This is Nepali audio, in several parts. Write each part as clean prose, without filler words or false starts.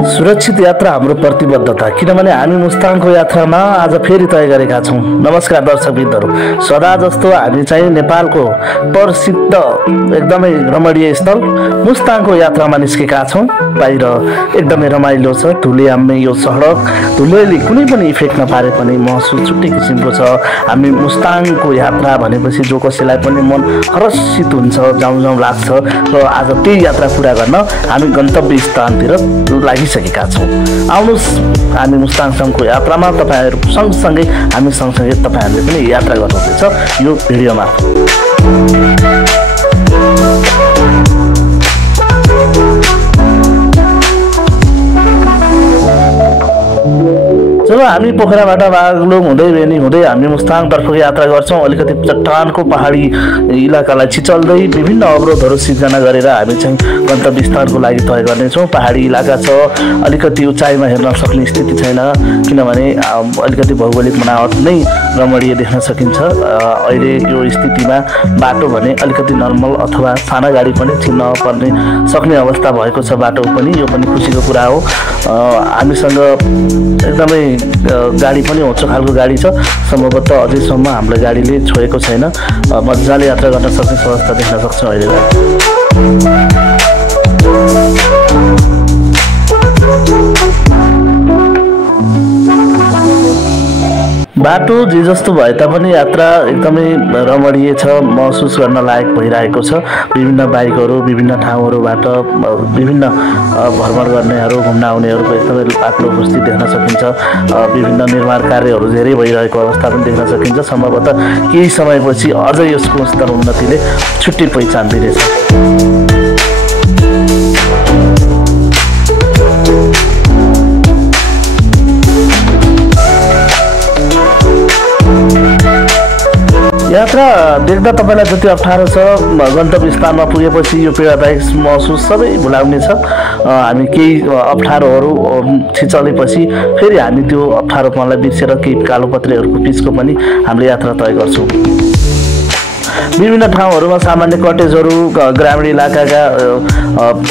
सुरक्षित यात्रा हाम्रो प्रतिबद्धता, किनभने हामी मुस्ताङको यात्रामा आज फेरि तय गरेका छौँ। नमस्कार दर्शकबिन्दहरू, सदा जस्तो हामी चाहिँ नेपालको प्रसिद्ध एकदमै रमणीय स्थल मुस्ताङको यात्रामा निस्केका छौँ। बाहिर एकदमै रमाइलो छ, धुलियाम्मे यो सडक, धुलोले कुनै पनि इफेक्ट नपारे पनि महसुस छुट्टै किसिमको छ। हामी मुस्ताङको यात्रा भनेपछि जो कसैलाई पनि मन हर्षित हुन्छ, जाउँ जाउँ लाग्छ र आज त्यही यात्रा पुरा गर्न हामी गन्तव्य स्थानतिर लागिसकेका छौँ। आउनुहोस्, हामी मुस्ताङसम्मको यात्रामा तपाईँहरू सँगसँगै हामी सँगसँगै तपाईँहरूले पनि यात्रा गर्नुहुँदैछ यो भिडियोमा। जब हामी पोखराबाट बागलुङ हुँदै बेनी हुँदै हामी मुस्ताङतर्फको यात्रा गर्छौँ, अलिकति चट्टानको पहाडी इलाकालाई छिचल्दै विभिन्न अवरोधहरू सिर्जना गरेर हामी चाहिँ गन्तव्य स्थानको लागि तय गर्नेछौँ। पहाडी इलाका छ, अलिकति उचाइमा हेर्न सक्ने स्थिति छैन, किनभने अलिकति भौगोलिक बनावट नै रमणीय देख्न सकिन्छ। अहिले यो स्थितिमा बाटो भने अलिकति नर्मल अथवा साना गाडी पनि छिर्न पर्ने सक्ने अवस्था भएको छ बाटो पनि, यो पनि खुसीको कुरा हो। हामीसँग एकदमै गाडी पनि होचो खालको गाडी छ, सम्भवतः अझैसम्म हाम्रो गाडीले छोएको छैन। मजाले यात्रा गर्न सक्ने अवस्था देख्न सक्छौँ अहिले। बाटो जे जस्तो भए तापनि यात्रा एकदमै रमणीय छ, महसुस गर्न लायक भइरहेको छ। विभिन्न बाइकहरू विभिन्न ठाउँहरूबाट विभिन्न भ्रमण गर्नेहरू घुम्न आउनेहरूको एकदमै बाक्लो उपस्थिति देख्न सकिन्छ। विभिन्न निर्माण कार्यहरू धेरै भइरहेको अवस्था पनि देख्न सकिन्छ। सम्भवतः केही समयपछि अझ यसको स्तर उन्नतिले छुट्टै पहिचान दिनेछ। यात्रा देख्दा तपाईँलाई जति अप्ठ्यारो छ, गन्तव्य स्थानमा पुगेपछि यो पीडादायक महसुस सबै भुलाउने छ। हामी केही अप्ठ्यारोहरू छिचलेपछि फेरि हामी त्यो अप्ठ्यारोपनलाई बिर्सेर केही कालोपत्रेहरूको बिचको पनि हामीले यात्रा तय गर्छौँ। विभिन्न ठाउँहरूमा सामान्य कटेजहरू, ग्रामीण इलाकाका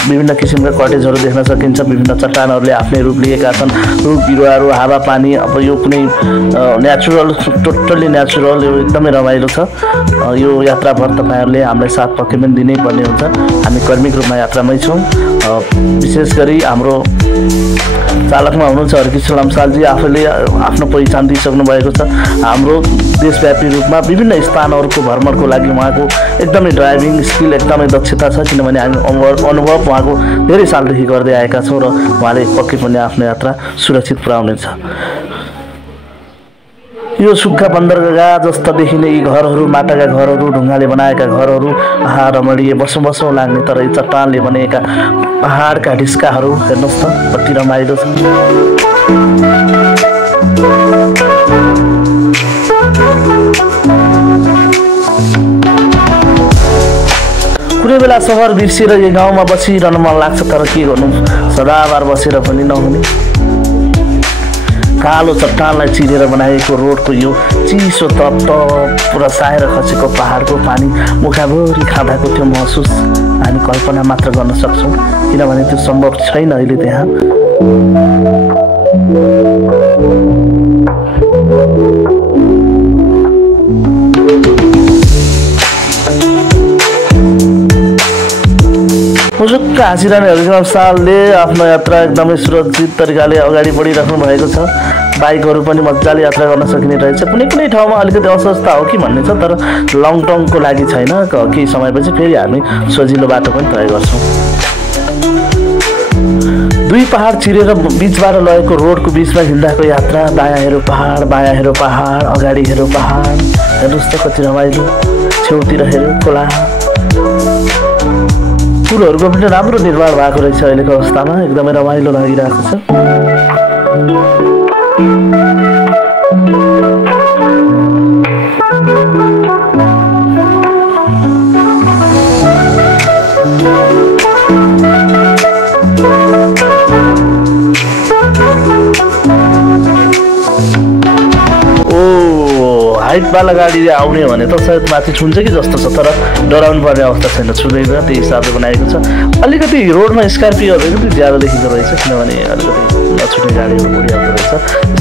विभिन्न किसिमका कटेजहरू देख्न सकिन्छ। विभिन्न चट्टानहरूले आफ्नै रूप लिएका छन्, रुख बिरुवाहरू, हावापानी। अब यो कुनै नेचुरल, टोटल्ली नेचुरल, यो एकदमै रमाइलो छ। यो यात्राभर तपाईँहरूले हामीलाई साथ पक्कै पनि दिनै पर्ने हुन्छ। हामी कर्मिक रूपमा यात्रामै छौँ। विशेष गरी हाम्रो चालकमा हुनुहुन्छ हरकिशोर लम्सालजी, आफैले आफ्नो पहिचान दिइसक्नु भएको छ। हाम्रो देशव्यापी रूपमा विभिन्न स्थानहरूको भ्रमणको लागि उहाँको एकदमै ड्राइभिङ स्किल एकदमै दक्षता छ, किनभने हामी अनुभव उहाँको धेरै सालदेखि गर्दै आएका छौँ र उहाँले पक्कै पनि आफ्नो यात्रा सुरक्षित पुर्याउनेछ। यो सुक्खा बन्दरगाह जस्ता देखिने यी घरहरू, माटाका घरहरू, ढुङ्गाले बनाएका घरहरू, रमणीय बसौँ बसौँ लाग्ने, तर यी चट्टानले बनेका पहाडका ढिस्काहरू हेर्नुहोस् त कति रमाइलो छ। कुनै बेला सहर बिर्सिएर यो गाउँमा बसिरहन मन लाग्छ, तर के गर्नु, सदाबार बसेर पनि नहुने। कालो चट्टानलाई चिरेर बनाइएको रोडको यो चिसो तप रसाएर खसेको पहाडको पानी मुखाभरि खाँदाको त्यो महसुस हामी कल्पना मात्र गर्न सक्छौँ, किनभने त्यो सम्भव छैन अहिले त्यहाँ। मुजुक्क हाँसिरहने हरकिशोर सालले आफ्नो यात्रा एकदमै सुरक्षित तरिकाले अगाडि बढिराख्नु भएको छ। बाइकहरू पनि मजाले यात्रा गर्न सकिने रहेछ। कुनै कुनै ठाउँमा अलिकति असुविधा हो कि भन्ने छ, तर लङ टर्मको लागि छैन। केही समयपछि फेरि हामी सजिलो बाटो पनि तय गर्छौँ। दुई पहाड चिरेर बिचबाट लगेको रोडको बिचमा हिँड्दाको यात्रा, दायाँ हेरो पहाड, बायाँ हेरो पहाड, अगाडि हेरो पहाड, हेर्नुहोस् त कति रमाइलो। छेउतिर हेरो खोला, पुलहरूको पनि राम्रो निर्माण भएको रहेछ अहिलेको अवस्थामा, एकदमै रमाइलो लागिरहेको छ। हाई फुटबल अगाडि आउने भने त सायद माथि छुन्छ कि जस्तो छ, तर डराउनु पर्ने अवस्था छैन, छुँदैन, त्यही हिसाबले बनाएको छ। अलिकति रोडमा स्कर्पियोहरू अलिकति ज्यादा देखिँदो रहेछ, किनभने अलिकति नछुट्ने गाडीहरू बढी आउँदो रहेछ,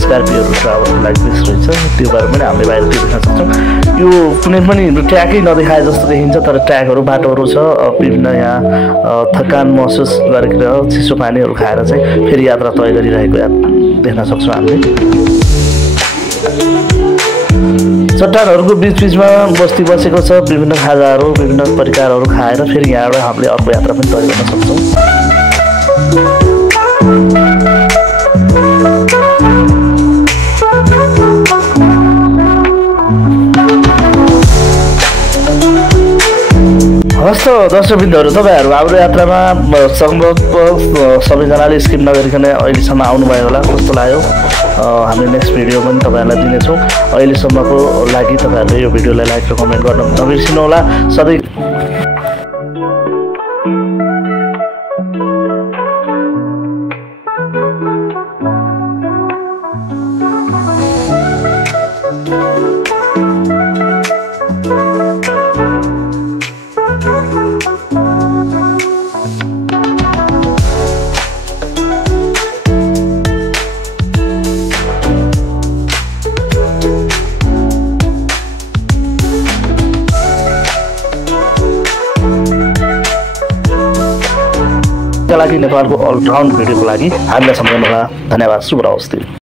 स्कर्पियोहरू ट्राभलको लागि बेस्ट रहेछ। त्यो भएर पनि हामीले बाहिर त्यो देख्न सक्छौँ। यो कुनै पनि ट्र्याकै नदेखाए जस्तो देखिन्छ, तर ट्र्याकहरू बाटोहरू छ, विभिन्न यहाँ थकान महसुस गरेर चिसो पानीहरू खाएर चाहिँ फेरि यात्रा तय गरिरहेको देख्न सक्छौँ हामीले। चट्टानहरूको बिचबिचमा बस्ती बसेको छ, विभिन्न खाजाहरू विभिन्न परिकारहरू खाएर फेरि यहाँबाट हामीले अर्को यात्रा पनि तय गर्न सक्छौँ। हस् त दर्शकवृन्दहरू, तपाईँहरू हाम्रो यात्रामा सम्भव सबैजनाले स्किप नगरिकन अहिलेसम्म आउनुभयो होला, कस्तो लाग्यो? हामी नेक्स्ट भिडियो पनि तपाईँहरूलाई दिनेछौँ। अहिलेसम्मको लागि तपाईँहरूले यो भिडियोलाई लाइक र कमेन्ट गर्न नबिर्सिनु होला। सधैँ का लागि नेपालको अलराउन्ड भिडियोको लागि हामीलाई सम्झनु होला। धन्यवाद। शुभ रहोस्।